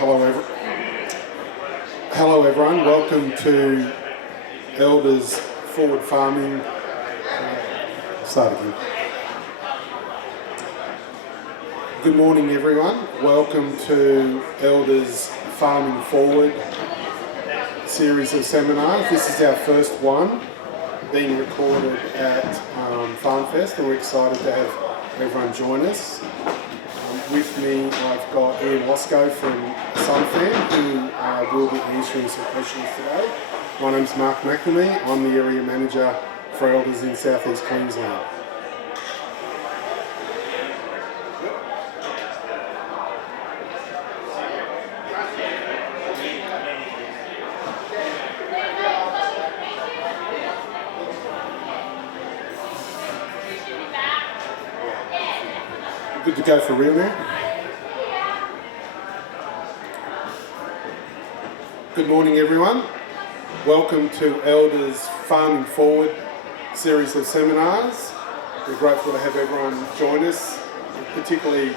Hello everyone, welcome to Elders Forward Farming. Start again. Good morning everyone, welcome to Elders Farming Forward series of seminars. This is our first one being recorded at FarmFest, and we're excited to have everyone join us. With me I've got Ian Loeskow from Sunfam, who will be answering some questions today. My name's Mark McNamee, I'm the Area Manager for Elders in South East Queensland. Good to go for real now? Good morning everyone. Welcome to Elders Farming Forward series of seminars. We're grateful to have everyone join us. We're particularly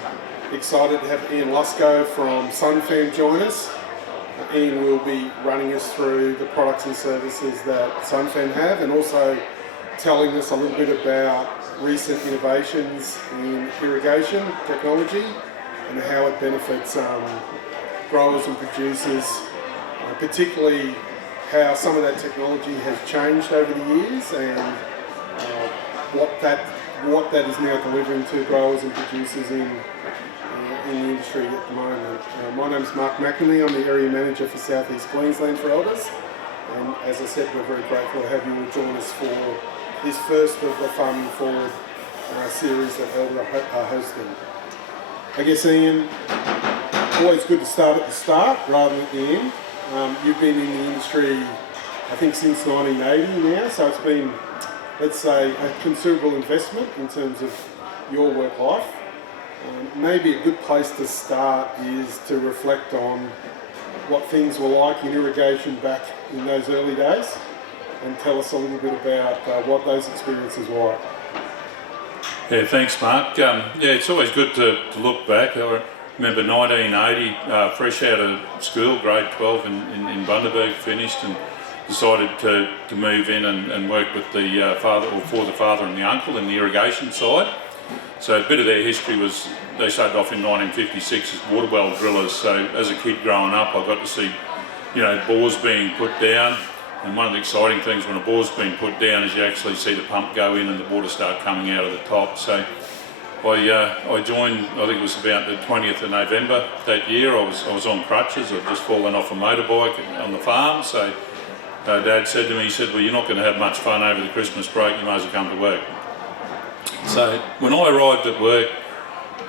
excited to have Ian Loeskow from Sunfam join us. Ian will be running us through the products and services that Sunfam have, and also telling us a little bit about recent innovations in irrigation technology and how it benefits growers and producers, particularly how some of that technology has changed over the years, and what that is now delivering to growers and producers in the industry at the moment. My name's Mark McNamee, I'm the Area Manager for South East Queensland for Elders, and as I said, we're very grateful to have you all join us for this first of the Farming Forward series that Elders are hosting. I guess, Ian, always good to start at the start rather than at the end. You've been in the industry, I think, since 1980 now, so it's been, let's say, a considerable investment in terms of your work life. Maybe a good place to start is to reflect on what things were like in irrigation back in those early days, and tell us a little bit about what those experiences were like. Yeah, thanks Mark. It's always good to look back. I remember 1980, fresh out of school, grade 12 in Bundaberg, finished, and decided to move in and work with the father, or for the father and the uncle in the irrigation side. So a bit of their history was, they started off in 1956 as water well drillers. So as a kid growing up, I got to see, bores being put down. And one of the exciting things when a bore's been put down is you actually see the pump go in and the water start coming out of the top. So I joined, I think it was about the 20th of November that year. I was on crutches, I'd just fallen off a motorbike on the farm. So Dad said to me, he said, well, you're not going to have much fun over the Christmas break, you might as well come to work. So when I arrived at work,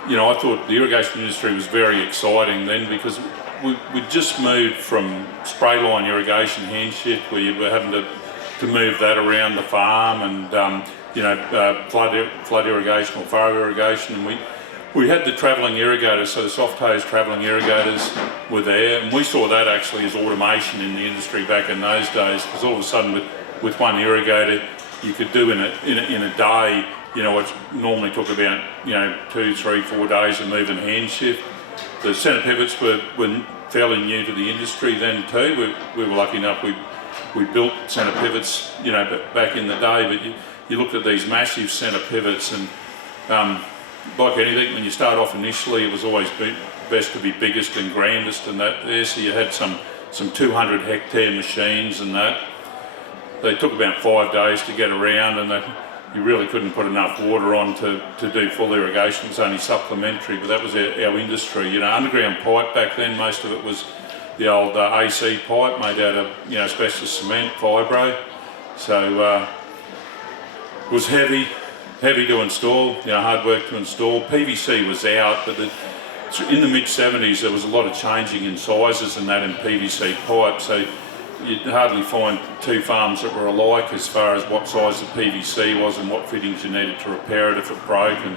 I thought the irrigation industry was very exciting then, because we just moved from spray line irrigation hand shift, where you were having to move that around the farm, and flood irrigation or furrow irrigation, and we had the travelling irrigators, so the soft hose travelling irrigators were there, and we saw that actually as automation in the industry back in those days, because all of a sudden with one irrigator you could do in a day, what normally took about 2, 3, 4 days of moving hand shift. The centre pivots were fairly new to the industry then too. We were lucky enough, we built centre pivots back in the day, but you looked at these massive centre pivots, and like anything, when you start off initially, it was always best to be biggest and grandest and that there, so you had some 200 hectare machines, and that they took about 5 days to get around, and you really couldn't put enough water on to do full irrigation. It was only supplementary, but that was our industry. Underground pipe back then, most of it was the old AC pipe made out of specialist cement, fibro. So it was heavy to install, hard work to install. PVC was out, but in the mid-70s there was a lot of changing in sizes and that in PVC pipe. So you'd hardly find two farms that were alike as far as what size the PVC was and what fittings you needed to repair it if it broke. And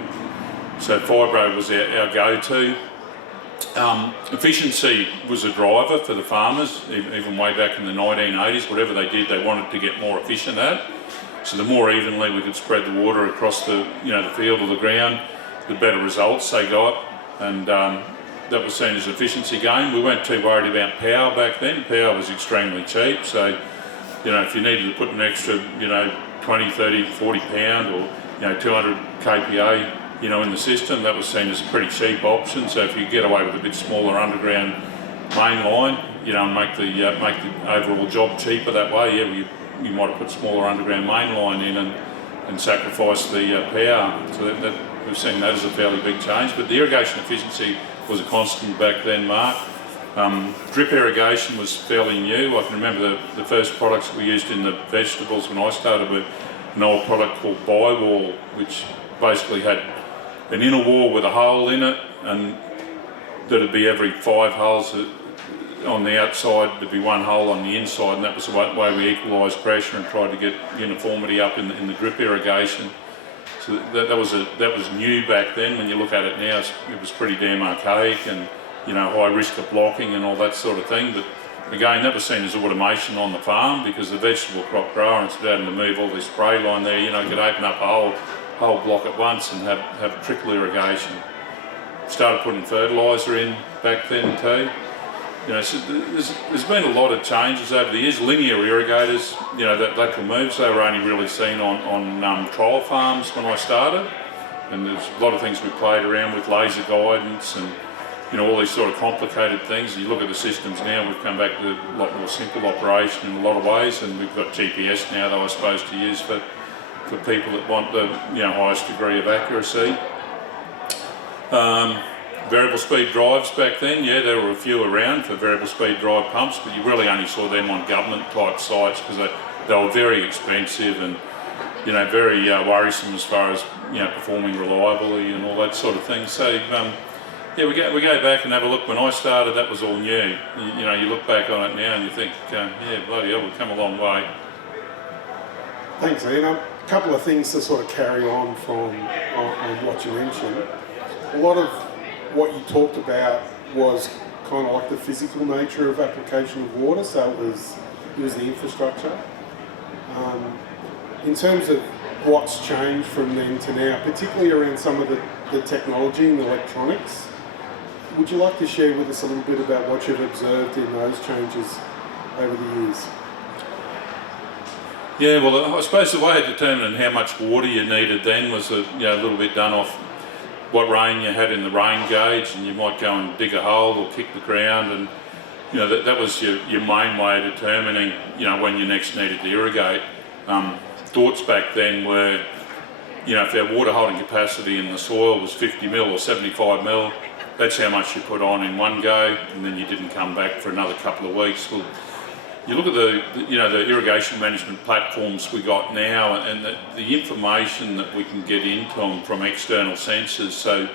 so fibro was our go-to. Efficiency was a driver for the farmers, even way back in the 1980s. Whatever they did, they wanted to get more efficient at. So the more evenly we could spread the water across the field or the ground, the better results they got. And that was seen as an efficiency gain. We weren't too worried about power back then. Power was extremely cheap, so if you needed to put an extra 20, 30, 40 pound or 200 kPa in the system, that was seen as a pretty cheap option. So if you get away with a bit smaller underground main line, and make the overall job cheaper that way, you might have put smaller underground main line in and sacrifice the power. So that we've seen that as a fairly big change. But the irrigation efficiency was a constant back then, Mark. Drip irrigation was fairly new. I can remember the first products we used in the vegetables when I started were an old product called Bi-Wall, which basically had an inner wall with a hole in it, and that'd be every 5 holes on the outside, there'd be 1 hole on the inside, and that was the way we equalised pressure and tried to get uniformity up in the drip irrigation. So that was new back then. When you look at it now, it was pretty damn archaic and high risk of blocking and all that sort of thing. But again, that was seen as automation on the farm, because the vegetable crop grower, instead of having to move all this spray line there, could open up a whole block at once and have trickle irrigation. Started putting fertiliser in back then too. So there's been a lot of changes over the years. Linear irrigators, that lateral moves, they were only really seen on trial farms when I started, and there's a lot of things we played around with, laser guidance and all these sort of complicated things. You look at the systems now, we've come back to a lot more simple operation in a lot of ways, and we've got GPS now, though, I suppose, to use for people that want the highest degree of accuracy. Variable speed drives back then, there were a few around for variable speed drive pumps, but you really only saw them on government type sites because they were very expensive and very worrisome as far as performing reliably and all that sort of thing. So we go back and have a look. When I started, that was all new. You look back on it now and you think, bloody hell, we've come a long way. Thanks, Ian. A couple of things to sort of carry on from what you mentioned. A lot of what you talked about was kind of like the physical nature of application of water, so it was the infrastructure. In terms of what's changed from then to now, particularly around some of the technology and the electronics, would you like to share with us a little bit about what you've observed in those changes over the years? Yeah, well, I suppose the way of determining how much water you needed then was a little bit done off what rain you had in the rain gauge, and you might go and dig a hole or kick the ground, and that was your main way of determining when you next needed to irrigate. Thoughts back then were if our water holding capacity in the soil was 50 mil or 75 mil, that's how much you put on in one go, and then you didn't come back for another couple of weeks. Well, you look at the irrigation management platforms we got now, and the information that we can get into them from external sensors. So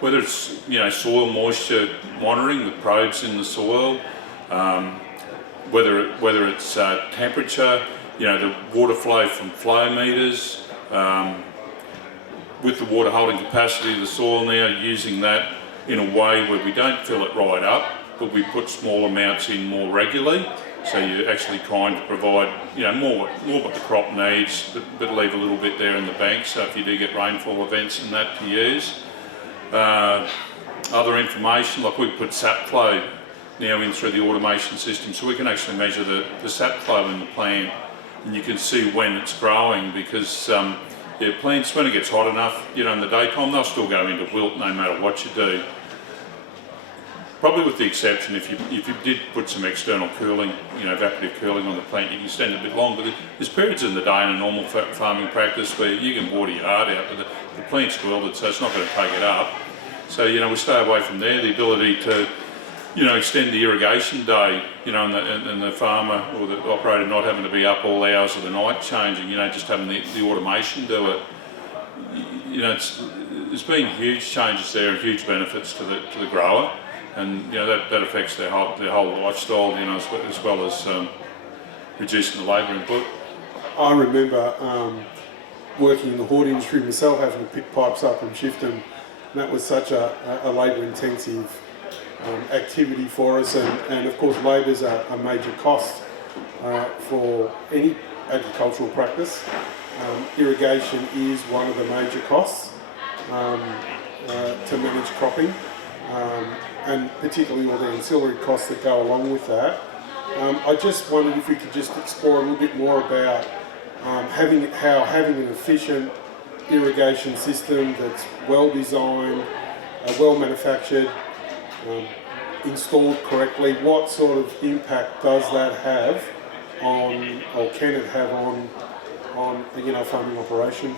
whether it's soil moisture monitoring with probes in the soil, whether it's temperature, the water flow from flow meters, with the water holding capacity of the soil now, using that in a way where we don't fill it right up, but we put small amounts in more regularly. So you're actually trying to provide, more what the crop needs, but leave a little bit there in the bank. So if you do get rainfall events and that to use. Other information, like we put sap flow now in through the automation system, so we can actually measure the sap flow in the plant, and you can see when it's growing, because plants, when it gets hot enough, in the daytime, they'll still go into wilt no matter what you do. Probably with the exception if you did put some external cooling, evaporative cooling on the plant, you can stand a bit longer. But there's periods in the day in a normal farming practice where you can water your heart out, but the plant's wilted, so it's not going to take it up. So we stay away from there. The ability to extend the irrigation day, and the farmer or the operator not having to be up all hours of the night changing, just having the automation do it. There's been huge changes there and huge benefits to the grower. And that affects their whole lifestyle, as well as reducing the labour input. I remember working in the hort industry myself, having to pick pipes up and shift them. And that was such a labour-intensive activity for us, and of course labour is a major cost for any agricultural practice. Irrigation is one of the major costs to manage cropping. and particularly all the ancillary costs that go along with that. I just wondered if we could just explore a little bit more about having an efficient irrigation system that's well designed, well manufactured, installed correctly, what sort of impact does that have on, or can it have on a farming operation?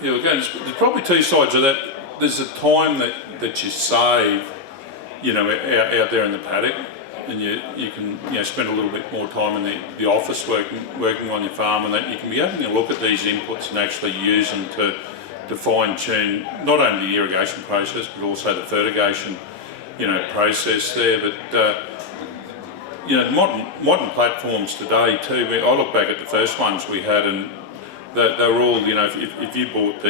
Yeah, again, there's probably two sides of that. There's a time that you save, out there in the paddock, and you can spend a little bit more time in the office working on your farm, and that you can be having a look at these inputs and actually use them to fine tune not only the irrigation process but also the fertigation process there. But modern platforms today too. I look back at the first ones we had, and they were all, if you bought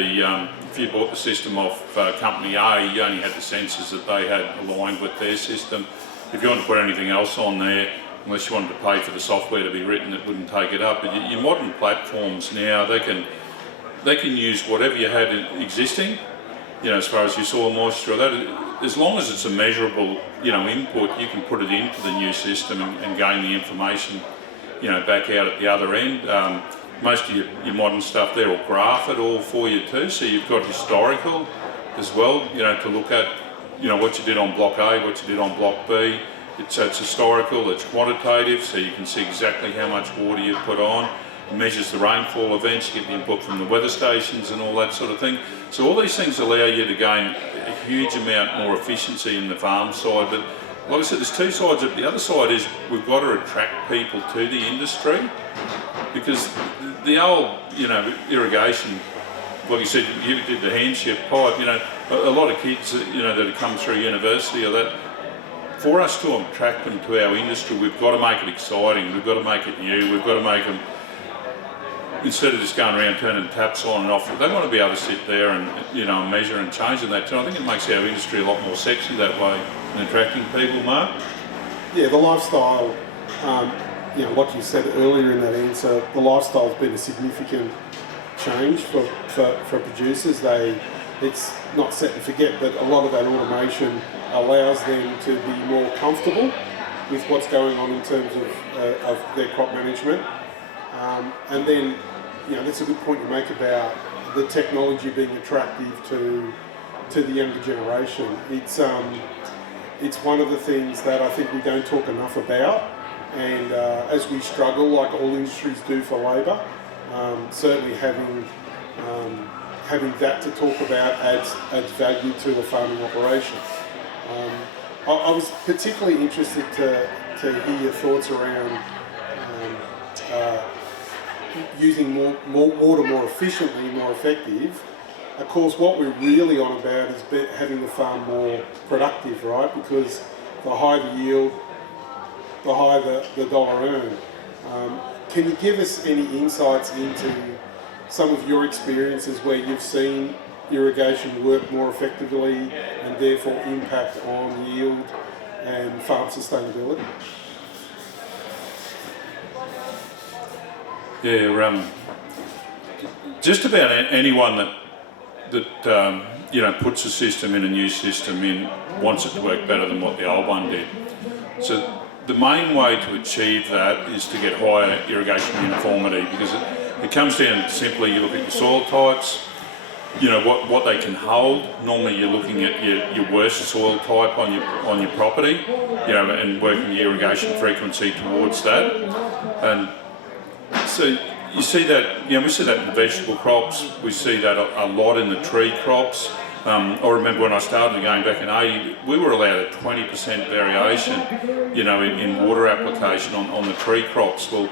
the system off company A, you only had the sensors that they had aligned with their system. If you wanted to put anything else on there, unless you wanted to pay for the software to be written, it wouldn't take it up. But your modern platforms now, they can use whatever you had existing, as far as your soil moisture, that as long as it's a measurable, input, you can put it into the new system and gain the information, back out at the other end. Most of your modern stuff there will graph it all for you too, so you've got historical as well, to look at, what you did on block A, what you did on block B. It's historical, it's quantitative, so you can see exactly how much water you put on. It measures the rainfall events, you get the input from the weather stations and all that sort of thing. So all these things allow you to gain a huge amount more efficiency in the farm side. But like I said, there's two sides of it. The other side is we've got to attract people to the industry, because the old, irrigation, like you said, you did the hand-shaped pipe, a lot of kids, that have come through university or that, for us to attract them to our industry, we've got to make it exciting, we've got to make it new, we've got to make them, instead of just going around turning taps on and off, they want to be able to sit there and, measure and change and that. So I think it makes our industry a lot more sexy that way in attracting people, Mark. Yeah, the lifestyle, like you said earlier in that answer, the lifestyle's been a significant change for producers. It's not set and forget, but a lot of that automation allows them to be more comfortable with what's going on in terms of their crop management. And then, that's a good point you make about the technology being attractive to the younger generation. It's one of the things that I think we don't talk enough about, and as we struggle, like all industries do, for labour, certainly having that to talk about adds value to the farming operation. I was particularly interested to hear your thoughts around using more water more efficiently, more effective. Of course, what we're really on about is having the farm more productive, right? Because the higher the yield, the higher the dollar earned. Can you give us any insights into some of your experiences where you've seen irrigation work more effectively and therefore impact on yield and farm sustainability? Yeah, just about anyone that puts a system in, a new system in, wants it to work better than what the old one did. So the main way to achieve that is to get higher irrigation uniformity, because it comes down to simply, you look at your soil types, what they can hold. Normally you're looking at your worst soil type on your property, and working your irrigation frequency towards that. And so you see that, we see that in the vegetable crops, we see that a lot in the tree crops. I remember when I started going back in 80, we were allowed a 20% variation, in water application on the tree crops. Well,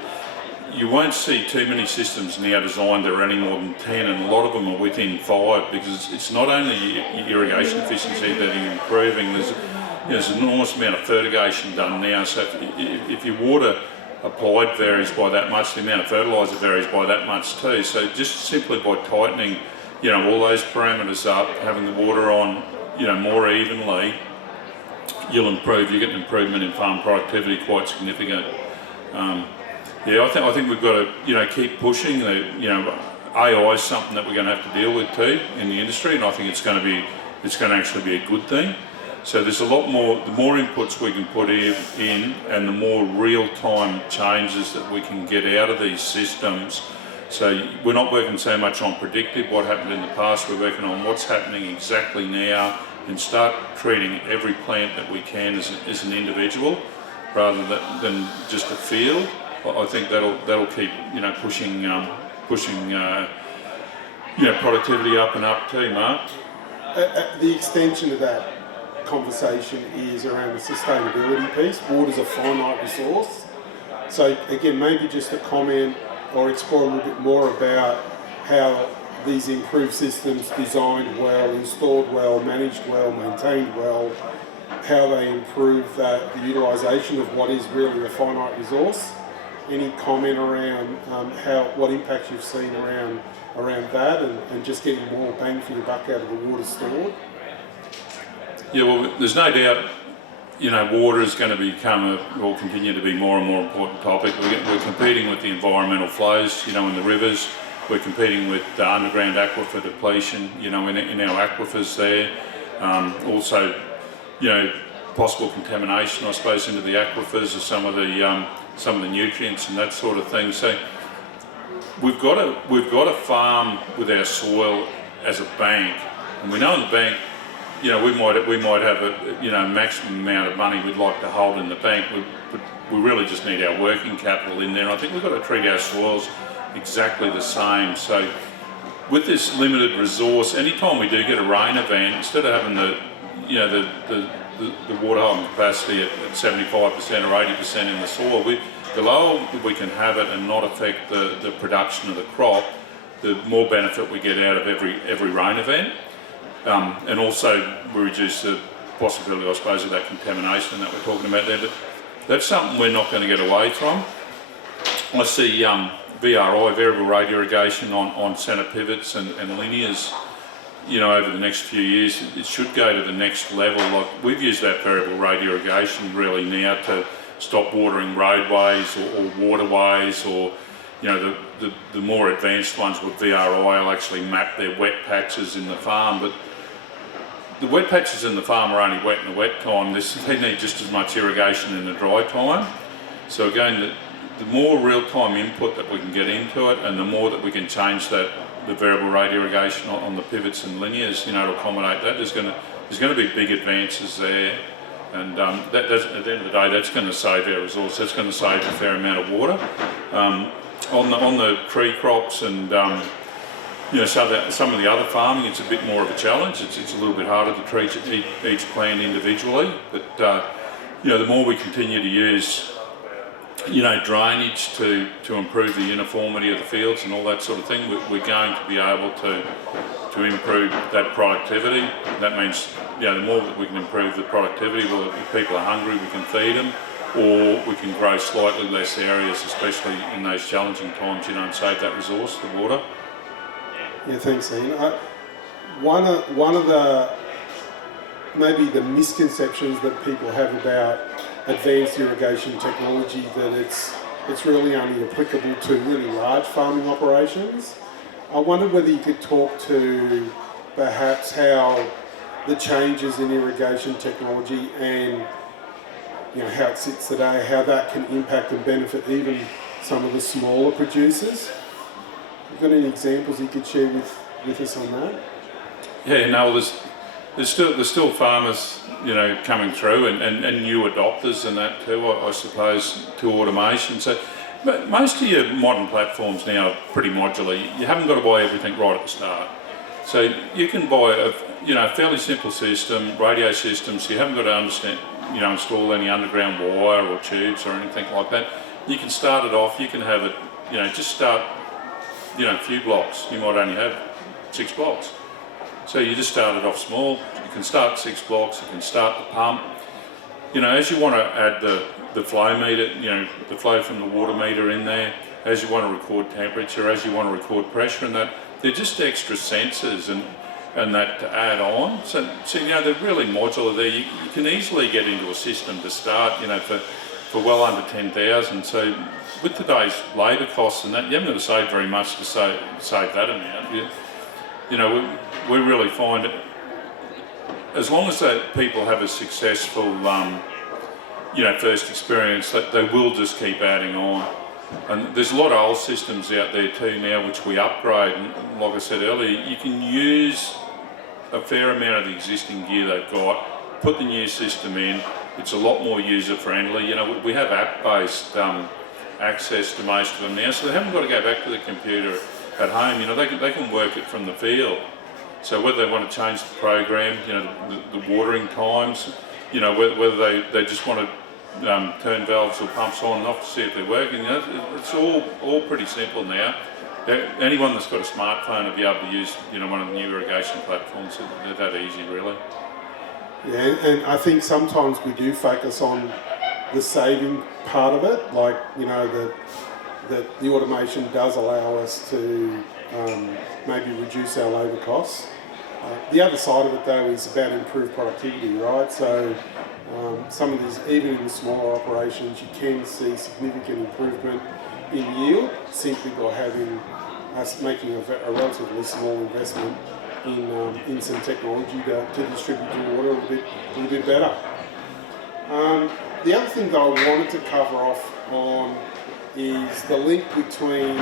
you won't see too many systems now designed that are any more than 10, and a lot of them are within 5, because it's not only your irrigation efficiency that you're improving, there's an enormous amount of fertigation done now. So if your water applied varies by that much, the amount of fertiliser varies by that much too. So just simply by tightening, all those parameters up, having the water on, more evenly, you'll get an improvement in farm productivity quite significant. I think we've got to, keep pushing. AI is something that we're going to have to deal with too in the industry, and I think it's going to be it's going to actually be a good thing. So there's a lot more, the more inputs we can put in and the more real-time changes that we can get out of these systems. So we're not working so much on predictive, what happened in the past, we're working on what's happening exactly now, and start treating every plant that we can as an individual rather than just a field. I think that'll keep pushing productivity up and up too, Mark. The extension of that conversation is around the sustainability piece. Water's a finite resource. So again, maybe just a comment or explore a little bit more about how these improved systems, designed well, installed well, managed well, maintained well, how they improve the utilisation of what is really a finite resource. Any comment around what impacts you've seen around that and just getting more bang for your buck out of the water stored? Yeah, well, there's no doubt, water is going to will continue to be more and more important topic. We're competing with the environmental flows, in the rivers. We're competing with the underground aquifer depletion, in our aquifers there. Also, possible contamination, I suppose, into the aquifers of some of the nutrients and that sort of thing. So we've got to farm with our soil as a bank, and we know in the bank, we might have a maximum amount of money we'd like to hold in the bank. We really just need our working capital in there. I think we've got to treat our soils exactly the same. So with this limited resource, anytime we do get a rain event, instead of having the water holding capacity at 75% or 80% in the soil, the lower we can have it and not affect the production of the crop, the more benefit we get out of every rain event. And also we reduce the possibility, I suppose, of that contamination that we're talking about there. But that's something we're not going to get away from. I see VRI, variable rate irrigation, on centre pivots and linears, over the next few years. It should go to the next level. Like, we've used that variable rate irrigation really now to stop watering roadways or waterways, or the more advanced ones with VRI will actually map their wet patches in the farm. But the wet patches in the farm are only wet in the wet time. They need just as much irrigation in the dry time. So again, the more real-time input that we can get into it, and the more that we can change the variable rate irrigation on the pivots and linears, to accommodate that, there's going to be big advances there. And at the end of the day, that's going to save our resource. That's going to save a fair amount of water. On the tree crops and some of the other farming, it's a bit more of a challenge. It's a little bit harder to treat each plant individually. But the more we continue to use drainage to improve the uniformity of the fields and all that sort of thing, we're going to be able to improve that productivity. That means, the more that we can improve the productivity, well, if people are hungry, we can feed them, or we can grow slightly less areas, especially in those challenging times, and save that resource, the water. Yeah, thanks, Ian. One of the maybe the misconceptions that people have about advanced irrigation technology, that it's really only applicable to really large farming operations. I wondered whether you could talk to perhaps how the changes in irrigation technology and how it sits today, how that can impact and benefit even some of the smaller producers. Have you got any examples you could share with us on that? Yeah, no, there's still farmers, coming through and new adopters and that too, I suppose, to automation. So, but most of your modern platforms now are pretty modular. You haven't got to buy everything right at the start. So you can buy a fairly simple system, radio system. So you haven't got to install any underground wire or tubes or anything like that. You can start it off. You can have it, just start, a few blocks. You might only have 6 blocks. So you just start it off small. You can start 6 blocks. You can start the pump. As you want to add the flow meter, the flow from the water meter in there, as you want to record temperature, as you want to record pressure, and that, they're just extra sensors and that to add on. So they're really modular there. You can easily get into a system to start, for well under 10,000. So with today's labour costs and that, you haven't got to save very much to save that amount. We really find it, as long as people have a successful, first experience, that they will just keep adding on. And there's a lot of old systems out there too now which we upgrade, and like I said earlier, you can use a fair amount of the existing gear they've got, put the new system in. It's a lot more user friendly. We have app-based access to most of them now, so they haven't got to go back to the computer at home. They can work it from the field. So whether they want to change the program, the watering times, whether they just want to turn valves or pumps on and off to see if they're working, it's all pretty simple now. Anyone that's got a smartphone will be able to use one of the new irrigation platforms. They're that easy, really. Yeah, and I think sometimes we do focus on the saving part of it, like that the automation does allow us to maybe reduce our labour costs. The other side of it though is about improved productivity, right? So some of these, even in the smaller operations, you can see significant improvement in yield simply by having us making a relatively small investment in some technology to distribute the water a little bit better. The other thing that I wanted to cover off on is the link between,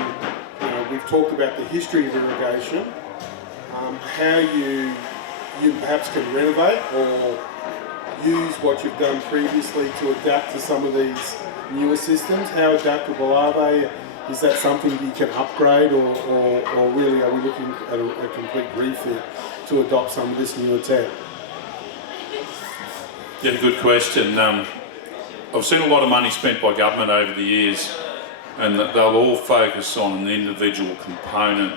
we've talked about the history of irrigation, how you perhaps can renovate or use what you've done previously to adapt to some of these newer systems. How adaptable are they? Is that something you can upgrade, or really are we looking at a complete refit to adopt some of this newer tech? Yeah, good question. I've seen a lot of money spent by government over the years, and they'll all focus on an individual component,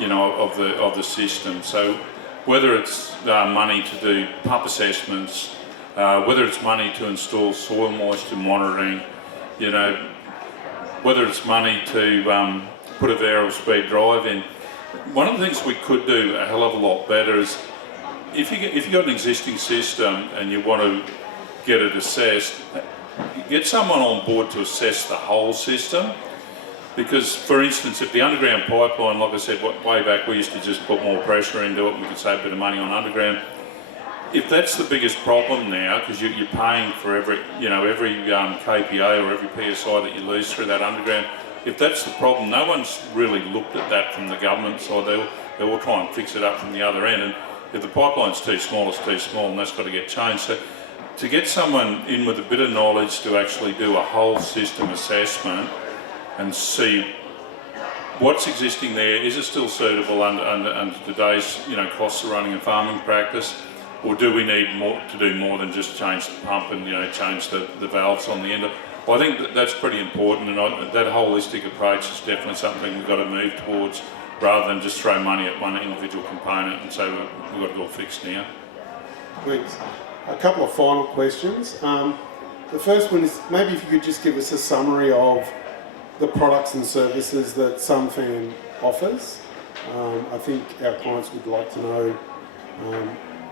of the system. So whether it's money to do pump assessments, whether it's money to install soil moisture monitoring, whether it's money to put a variable speed drive in. One of the things we could do a hell of a lot better is if you've got an existing system and you want to get it assessed, get someone on board to assess the whole system. Because, for instance, if the underground pipeline, like I said, way back we used to just put more pressure into it and we could save a bit of money on underground. If that's the biggest problem now, because you're paying for every KPA or every PSI that you lose through that underground, if that's the problem, no one's really looked at that from the government side. They will try and fix it up from the other end. And if the pipeline's too small, it's too small, and that's got to get changed. So to get someone in with a bit of knowledge to actually do a whole system assessment and see what's existing there, is it still suitable under today's costs of running a farming practice, or do we need to do more than just change the pump and change the valves on the end? Well, I think that's pretty important, and that holistic approach is definitely something we've got to move towards, rather than just throw money at one individual component and say we've got it all fixed now. Thanks. A couple of final questions. The first one is maybe if you could just give us a summary of the products and services that Sunfam offers. I think our clients would like to know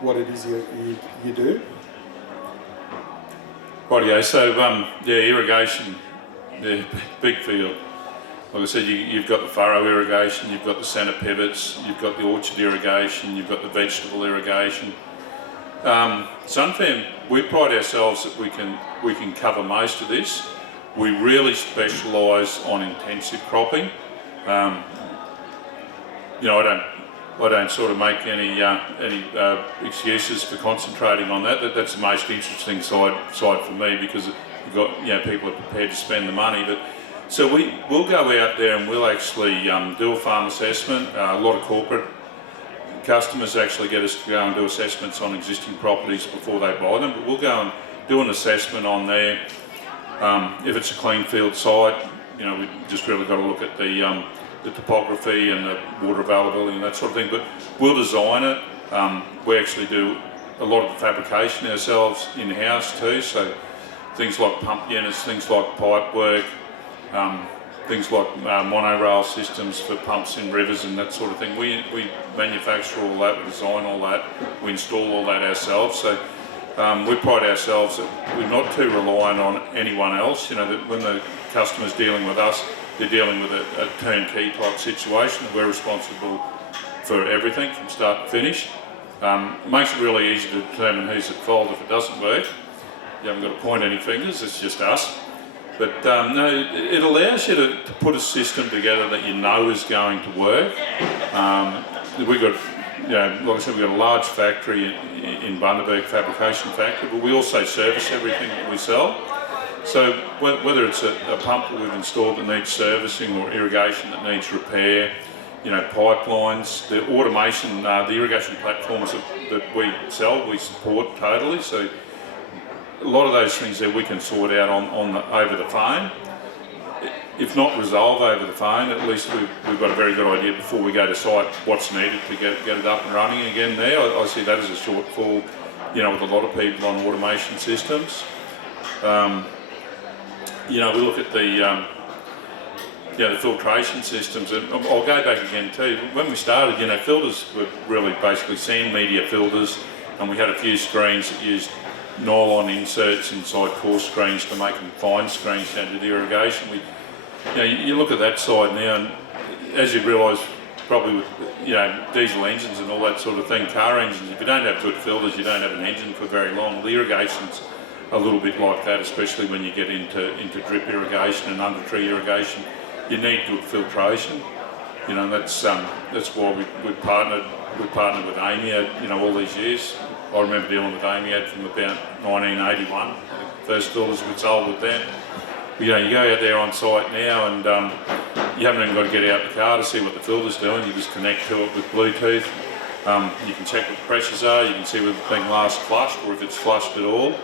what it is you do. Rightio, so irrigation, big field. Like I said, you've got the furrow irrigation, you've got the centre pivots, you've got the orchard irrigation, you've got the vegetable irrigation. Sunfam, we pride ourselves that we can cover most of this. We really specialise on intensive cropping. I don't sort of make any excuses for concentrating on that. That's the most interesting side for me, because you've got people are prepared to spend the money. But so we'll go out there and we'll actually do a farm assessment. A lot of corporate customers actually get us to go and do assessments on existing properties before they buy them. But we'll go and do an assessment on there. If it's a clean field site, we just really got to look at the topography and the water availability and that sort of thing. But we'll design it. We actually do a lot of the fabrication ourselves in-house too. So things like pump units, things like pipe work, things like monorail systems for pumps in rivers and that sort of thing. We manufacture all that, we design all that, we install all that ourselves. So we pride ourselves that we're not too reliant on anyone else. That when the customer's dealing with us, they're dealing with a turnkey type situation. We're responsible for everything from start to finish. Makes it really easy to determine who's at fault if it doesn't work. You haven't got to point any fingers, it's just us. But no, it allows you to put a system together that you know is going to work. We've got, like I said, we've got a large factory in Bundaberg, fabrication factory, but we also service everything that we sell. So whether it's a pump that we've installed that needs servicing or irrigation that needs repair, pipelines, the automation, the irrigation platforms that we sell, we support totally. So a lot of those things there we can sort out over the phone. If not resolve over the phone, at least we've got a very good idea before we go to site what's needed to get it up and running again there. I see that as a shortfall, with a lot of people on automation systems. We look at the filtration systems, and I'll go back again too. When we started, filters were really basically sand media filters, and we had a few screens that used nylon inserts inside coarse screens to make them fine screens down to the irrigation. You look at that side now, and as you realise, probably with diesel engines and all that sort of thing, car engines, if you don't have good filters, you don't have an engine for very long. The irrigation's a little bit like that, especially when you get into drip irrigation and under tree irrigation. You need good filtration. That's why we partnered with Amiad, all these years. I remember dealing with Amiad from about 1981, the first filters we sold with them. You go out there on site now, and you haven't even got to get out the car to see what the filter's doing. You just connect to it with Bluetooth. You can check what the pressures are. You can see whether the thing last flushed or if it's flushed at all.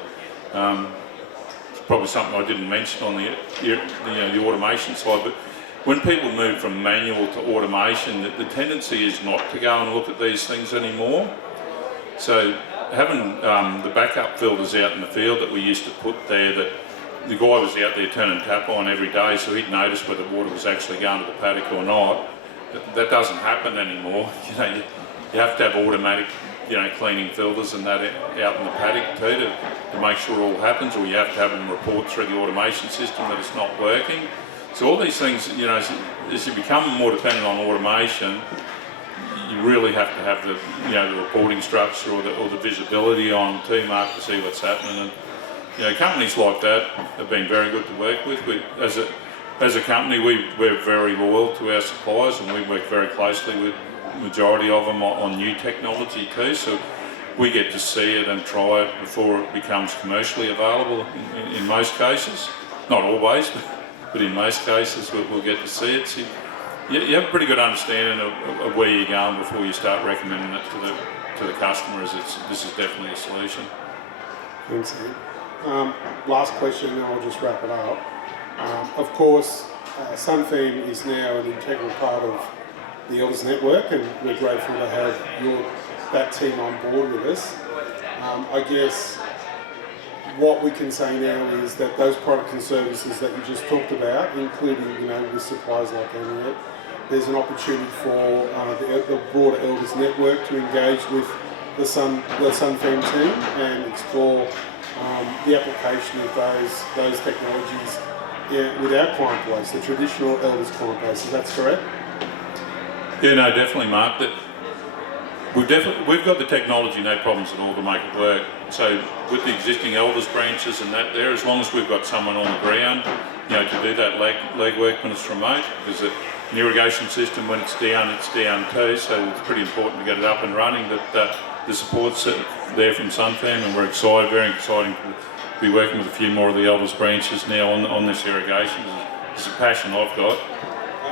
It's probably something I didn't mention on the automation side, but when people move from manual to automation, the tendency is not to go and look at these things anymore. So having the backup filters out in the field that we used to put there, that the guy was out there turning tap on every day, so he'd notice whether water was actually going to the paddock or not. That doesn't happen anymore. You have to have automatic, cleaning filters and that out in the paddock too to make sure all happens, or you have to have them report through the automation system that it's not working. So all these things, as you become more dependent on automation, you really have to have the reporting structure or the visibility on too, Mark, to see what's happening. And companies like that have been very good to work with. As a company, we're very loyal to our suppliers, and we work very closely with the majority of them on new technology too. So we get to see it and try it before it becomes commercially available in most cases. Not always, but in most cases we'll get to see it. So you have a pretty good understanding of where you're going before you start recommending it to the customers. This is definitely a solution. Thanks, Ian. Last question, and I'll just wrap it up. Of course, Sunfam is now an integral part of the Elders Network, and we're grateful to have that team on board with us. I guess what we can say now is that those products and services that you just talked about, including with suppliers like Amiad, there's an opportunity for the broader Elders Network to engage with the Sunfam team and explore the application of those technologies with our client base, the traditional Elders client base. Is that correct? Yeah, no, definitely, Mark. We've got the technology, no problems at all, to make it work. So with the existing Elders branches and that there, as long as we've got someone on the ground, to do that leg work when it's remote, because an irrigation system, when it's down too, so it's pretty important to get it up and running. But the support's there from Sunfam, and we're excited, very exciting to be working with a few more of the Elders branches now on this irrigation. It's a passion I've got.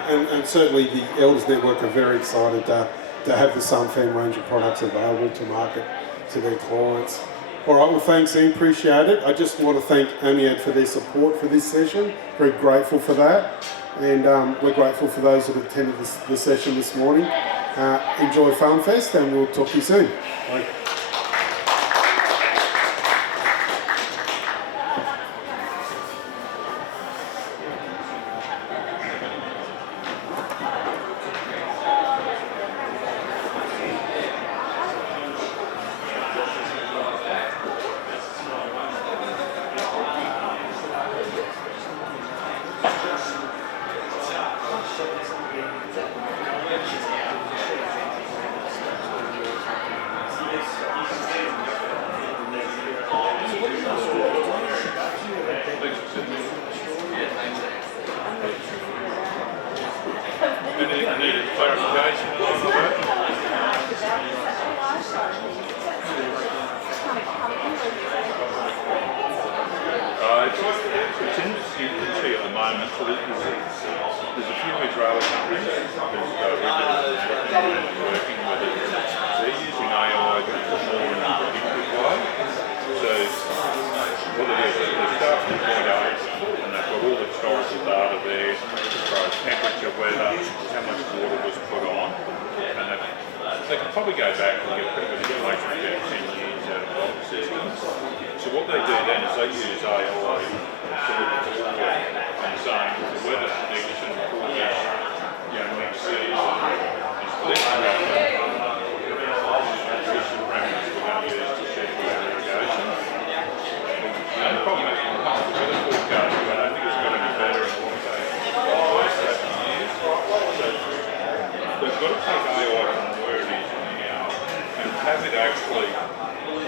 And certainly the Elders Network are very excited to have the Sunfam range of products available to market to their clients. All right, well, thanks, Ian, appreciate it. I just want to thank Amiad for their support for this session. Very grateful for that. And we're grateful for those that attended the session this morning. Enjoy FarmFest, and we'll talk to you soon. Bye. So there's a few Israeli companies that are working with it. They're using AI to put more in the predictive way. So what they do is they start from point A and they've got all the historical data there as far as temperature, weather, how much water was put on, and they can probably go back and get pretty good information about 10 years out of water systems. So what they do then is they use AI to look at